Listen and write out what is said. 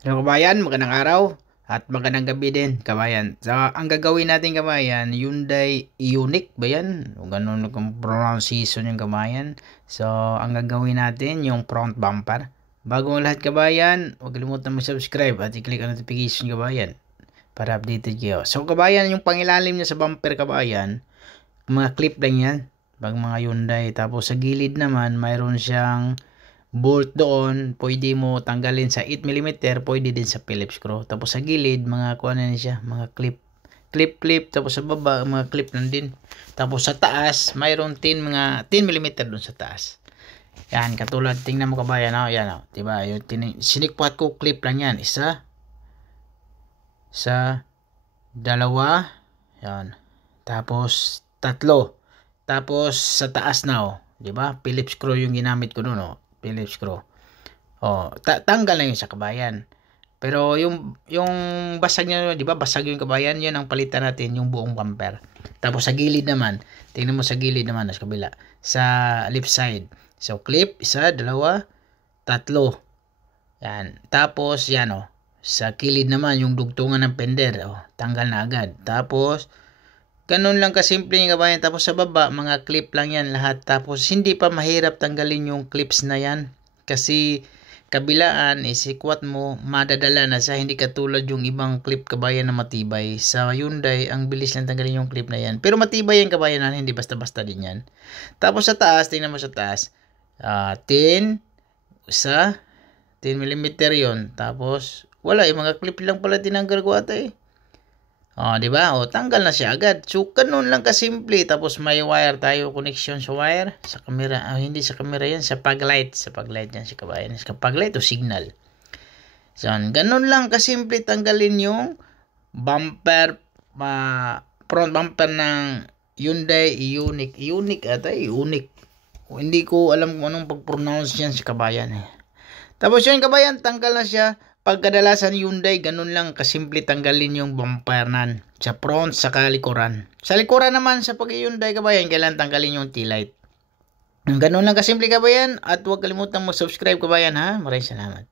So kabayan, magandang araw at magandang gabi din kabayan. So ang gagawin natin kabayan, Hyundai Ioniq ba yan? O ganun kung pronunciation yung kabayan. So ang gagawin natin yung front bumper. Bago ang lahat kabayan, huwag kalimutan mag-subscribe at i-click ang notification kabayan para updated kayo. So kabayan, yung pangilalim niya sa bumper kabayan, mga clip lang yan. Pag mga Hyundai. Tapos sa gilid naman, mayroon siyang bolt doon, pwede mo tanggalin sa 8mm, pwede din sa Phillips screw. Tapos sa gilid, mga kuha na siya, mga clip. Tapos sa baba, mga clip lang din. Tapos sa taas, mayroon mga 10mm doon sa taas. Yan, katulad, tingnan mo kabayan, yan, diba, yung sinikpat ko, clip lang yan, isa, sa dalawa, yan, tapos tatlo, tapos sa taas na, diba, Phillips screw yung ginamit ko doon, Phillips screw. Tanggal na yun sa kabayan. Pero yung basag niya, di ba? Basag yung kabayan, yun ang palitan natin, yung buong bumper. Tapos sa gilid naman, tingnan mo sa gilid naman, sa kabila, sa left side. So clip, isa, dalawa, tatlo. Yan. Tapos yan, sa kilid naman, yung dugtungan ng fender, tanggal na agad. Tapos ganun lang kasimple yung kabayan. Tapos sa baba, mga clip lang yan lahat. Tapos hindi pa mahirap tanggalin yung clips na yan. Kasi kabilaan, isikwat mo, madadala na siya. Hindi katulad yung ibang clip kabayan na matibay. Sa Hyundai, ang bilis lang tanggalin yung clip na yan. Pero matibay yung kabayan na, hindi basta-basta din yan. Tapos sa taas, tingnan mo sa taas. 10, isa, 10mm yun. Tapos, wala, yung mga clip lang pala tinanggal ko ata eh. Di ba? Tanggal na siya agad. So, ganun lang kasimple. Tapos may wire tayo, connection sa wire, sa camera. Hindi sa camera yan, sa pag light. Sa pag light yan, si kabayan. Sa pag light o signal. So, ganun lang kasimple tanggalin yung bumper, front bumper ng Hyundai Ioniq. Ioniq ata, Ioniq. Hindi ko alam kung anong pag-pronounce yan si kabayan eh. Tapos yun kabayan, tanggal na siya. Pagkadalasan Hyundai, ganun lang kasimple tanggalin yung bumper nan sa front, sa likuran. Sa likuran naman, sa pag-Hyundai kabayan, kailangan tanggalin yung taillight. Ganun lang kasimple kabayan, at huwag kalimutan mag-subscribe kabayan ha. Maraming salamat.